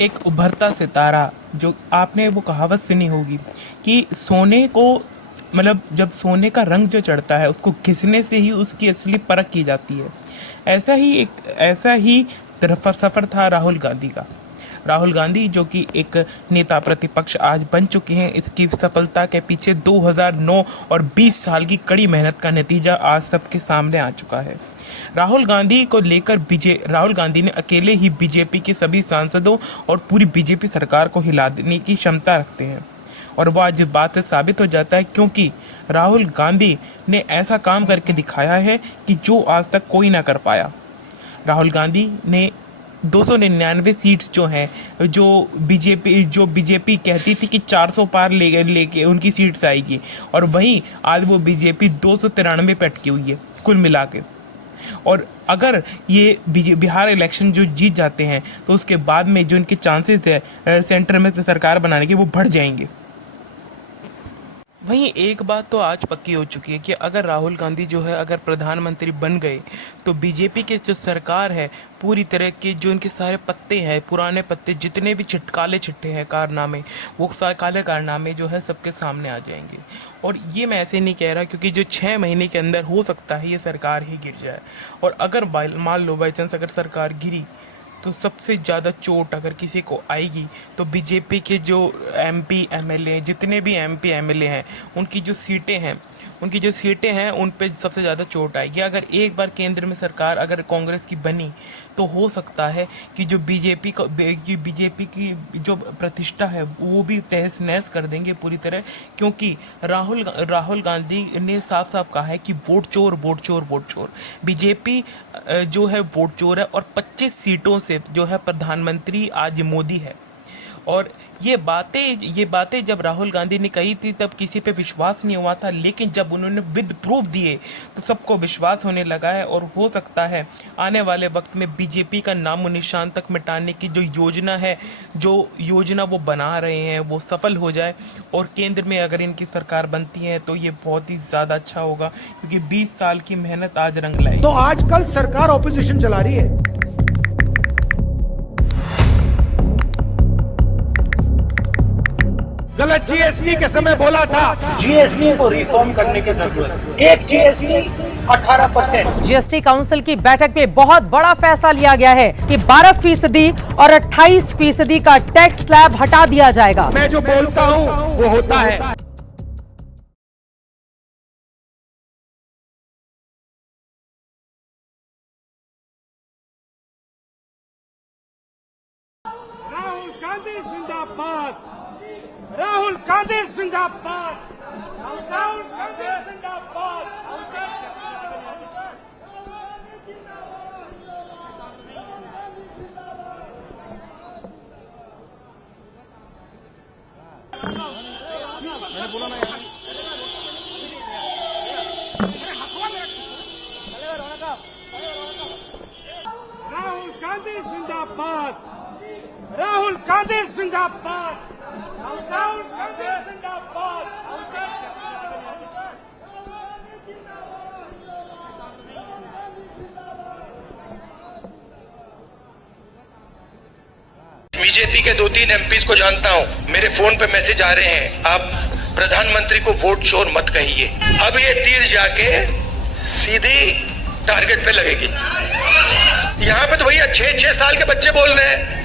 एक उभरता सितारा, जो आपने वो कहावत सुनी होगी कि सोने को मतलब जब सोने का रंग जो चढ़ता है उसको घिसने से ही उसकी असली परख की जाती है। ऐसा ही सफ़र था राहुल गांधी का। राहुल गांधी जो कि एक नेता प्रतिपक्ष आज बन चुके हैं, इसकी सफलता के पीछे 2009 और 20 साल की कड़ी मेहनत का नतीजा आज सबके सामने आ चुका है। राहुल गांधी ने अकेले ही बीजेपी के सभी सांसदों और पूरी बीजेपी सरकार को हिला देने की क्षमता रखते हैं, और वह आज बात से साबित हो जाता है, क्योंकि राहुल गांधी ने ऐसा काम करके दिखाया है कि जो आज तक कोई ना कर पाया। राहुल गांधी ने 299 सीट्स जो हैं, जो बीजेपी कहती थी कि 400 पार लेके उनकी सीट्स आएगी, और वहीं आज वो बीजेपी 293 पे अटकी हुई है कुल मिला के। और अगर ये बिहार इलेक्शन जो जीत जाते हैं तो उसके बाद में जो इनके चांसेस है सेंटर में से सरकार बनाने के, वो बढ़ जाएंगे। वहीं एक बात तो आज पक्की हो चुकी है कि अगर राहुल गांधी जो है अगर प्रधानमंत्री बन गए तो बीजेपी के जो सरकार है, पूरी तरह के जो इनके सारे पत्ते हैं, पुराने पत्ते, जितने भी काले चिट्ठे हैं कारनामे, वो काले कारनामे जो है सबके सामने आ जाएंगे। और ये मैं ऐसे नहीं कह रहा, क्योंकि जो 6 महीने के अंदर हो सकता है ये सरकार ही गिर जाए। और अगर मान लो बाई चांस अगर सरकार गिरी तो सबसे ज़्यादा चोट अगर किसी को आएगी तो बीजेपी के जो एमपी एमएलए, जितने भी एमपी एमएलए हैं, उनकी जो सीटें हैं उन पे सबसे ज़्यादा चोट आएगी। अगर एक बार केंद्र में सरकार अगर कांग्रेस की बनी तो हो सकता है कि जो बीजेपी की जो प्रतिष्ठा है वो भी तहस नहस कर देंगे पूरी तरह, क्योंकि राहुल गांधी ने साफ साफ कहा है कि वोट चोर। बीजेपी जो है वोट चोर है, और 25 सीटों से जो है प्रधानमंत्री आज मोदी है। और ये बातें जब राहुल गांधी ने कही थी तब किसी पे विश्वास नहीं हुआ था, लेकिन जब उन्होंने विद प्रूफ दिए तो सबको विश्वास होने लगा है। और हो सकता है आने वाले वक्त में बीजेपी का नामो निशान तक मिटाने की जो योजना वो बना रहे हैं वो सफल हो जाए, और केंद्र में अगर इनकी सरकार बनती है तो ये बहुत ही ज़्यादा अच्छा होगा, क्योंकि 20 साल की मेहनत आज रंग लाएगी। तो आजकल सरकार ऑपोजिशन चला रही है। गलत जीएसटी के समय बोला था जीएसटी को रिफॉर्म करने की जरूरत है। एक जीएसटी 18%। जीएसटी काउंसिल की बैठक में बहुत बड़ा फैसला लिया गया है कि 12% और 28% का टैक्स स्लैब हटा दिया जाएगा। मैं जो बोलता हूं वो होता है। राहुल गांधी जिंदाबाद, राहुल गांधी जिंदाबाद, राहुल गांधी जिंदाबाद। राहुल गांधी जिंदाबाद, राहुल गांधी जिंदाबाद, राहुल गांधी जिंदाबाद। बीजेपी के 2-3 एमपीज को जानता हूं, मेरे फोन पे मैसेज आ रहे हैं, आप प्रधानमंत्री को वोट चोर मत कहिए। अब ये तीर जाके सीधी टारगेट पे लगेगी। यहाँ पे तो भैया 6-6 साल के बच्चे बोल रहे हैं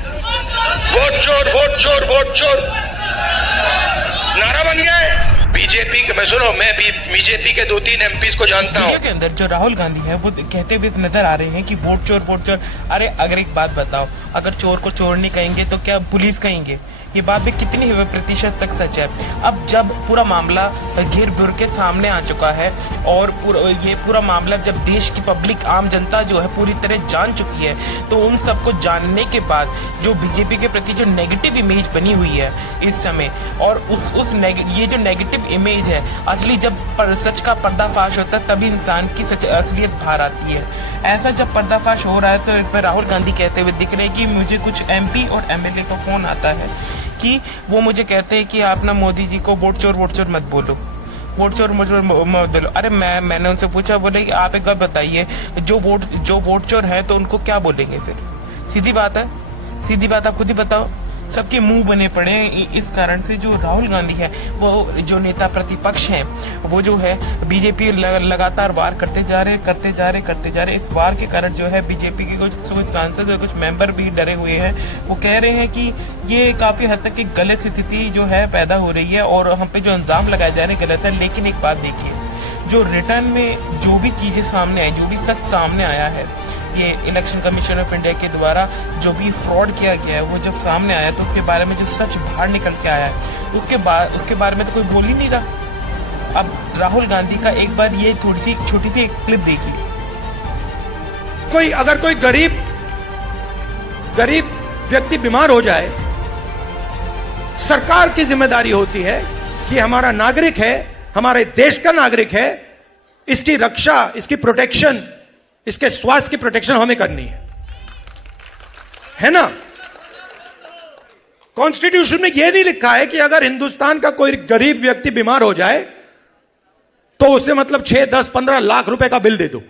वोट चोर, वोट चोर, वोट चोर, नारा बन गया है बीजेपी का। मैं भी बीजेपी के 2-3 एमपीज को जानता हूँ के अंदर जो राहुल गांधी है वो कहते हुए नजर आ रहे हैं कि वोट चोर। अरे अगर एक बात बताओ, अगर चोर को चोर नहीं कहेंगे तो क्या पुलिस कहेंगे? ये बात भी कितनी प्रतिशत तक सच है? अब जब पूरा मामला घिर घुर के सामने आ चुका है, और ये पूरा मामला जब देश की पब्लिक आम जनता जो है पूरी तरह जान चुकी है, तो उन सबको जानने के बाद जो बीजेपी के प्रति जो नेगेटिव इमेज बनी हुई है इस समय, और ये जो नेगेटिव इमेज है, असली जब सच का पर्दाफाश होता है तभी इंसान की असलियत बाहर आती है। ऐसा जब पर्दाफाश हो रहा है तो इस पर राहुल गांधी कहते हुए दिख रहे हैं कि मुझे कुछ एमपी और एमएलए का फोन आता है कि वो मुझे कहते हैं कि आप ना मोदी जी को वोट चोर मत बोलो, वोट चोर मत बोलो। अरे मैंने उनसे पूछा, बोले कि आप एक बात बताइए, जो वोट चोर है तो उनको क्या बोलेंगे फिर? सीधी बात है, आप खुद ही बताओ। सबके मुंह बने पड़े हैं। इस कारण से जो राहुल गांधी है, वो जो नेता प्रतिपक्ष हैं, वो जो है बीजेपी लगातार वार करते जा रहे। इस वार के कारण जो है बीजेपी के कुछ सांसद और कुछ मेंबर भी डरे हुए हैं। वो कह रहे हैं कि ये काफी हद तक एक गलत स्थिति जो है पैदा हो रही है और हम पे जो इल्जाम लगाए जा रहे हैं गलत है। लेकिन एक बात देखिए, जो रिटर्न में जो भी चीजें सामने आई, जो भी सच सामने आया है, ये इलेक्शन कमीशन ऑफ इंडिया के द्वारा जो भी फ्रॉड किया गया है, वो जब सामने आया तो उसके बारे में जो सच बाहर निकल के आया है, उसके बारे में तो कोई बोल ही नहीं रहा। अब राहुल गांधी का एक बार ये थोड़ी सी छोटी सी एक क्लिप देखिए। अगर कोई गरीब व्यक्ति बीमार हो जाए, सरकार की जिम्मेदारी होती है कि हमारा नागरिक है, हमारे देश का नागरिक है, इसकी रक्षा, इसकी प्रोटेक्शन, इसके स्वास्थ्य की प्रोटेक्शन हमें करनी है ना। कॉन्स्टिट्यूशन में यह नहीं लिखा है कि अगर हिंदुस्तान का कोई गरीब व्यक्ति बीमार हो जाए तो उसे मतलब 6, 10, 15 लाख रुपए का बिल दे दो।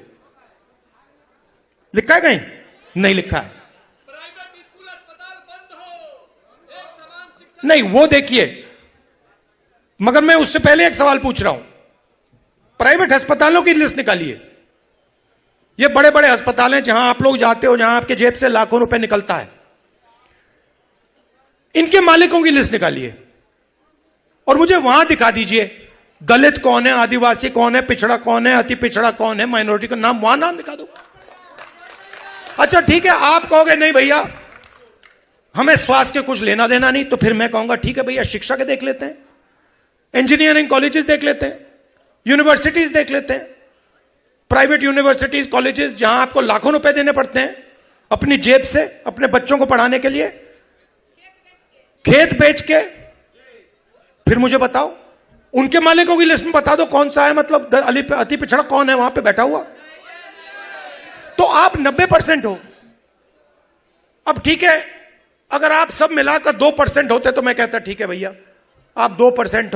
लिखा है कहीं? नहीं लिखा है। नहीं, वो देखिए, मगर मैं उससे पहले एक सवाल पूछ रहा हूं। प्राइवेट अस्पतालों की लिस्ट निकालिए। ये बड़े बड़े अस्पताल हैं जहां आप लोग जाते हो, जहां आपके जेब से लाखों रुपए निकलता है। इनके मालिकों की लिस्ट निकालिए और मुझे वहां दिखा दीजिए दलित कौन है, आदिवासी कौन है, पिछड़ा कौन है, अति पिछड़ा कौन है, माइनॉरिटी का नाम, वहां नाम दिखा दो। अच्छा ठीक है, आप कहोगे नहीं भैया हमें स्वास्थ्य के कुछ लेना देना नहीं, तो फिर मैं कहूंगा ठीक है भैया शिक्षा के देख लेते हैं, इंजीनियरिंग कॉलेजेस देख लेते हैं, यूनिवर्सिटीज देख लेते हैं, प्राइवेट यूनिवर्सिटीज कॉलेजेस जहां आपको लाखों रुपए देने पड़ते हैं अपनी जेब से अपने बच्चों को पढ़ाने के लिए, खेत बेच के। फिर मुझे बताओ उनके मालिकों की लिस्ट में बता दो कौन सा है, मतलब अति पिछड़ा कौन है वहां पे बैठा हुआ। तो आप 90% हो। अब ठीक है, अगर आप सब मिलाकर 2% होते तो मैं कहता ठीक है भैया आप 2% हो।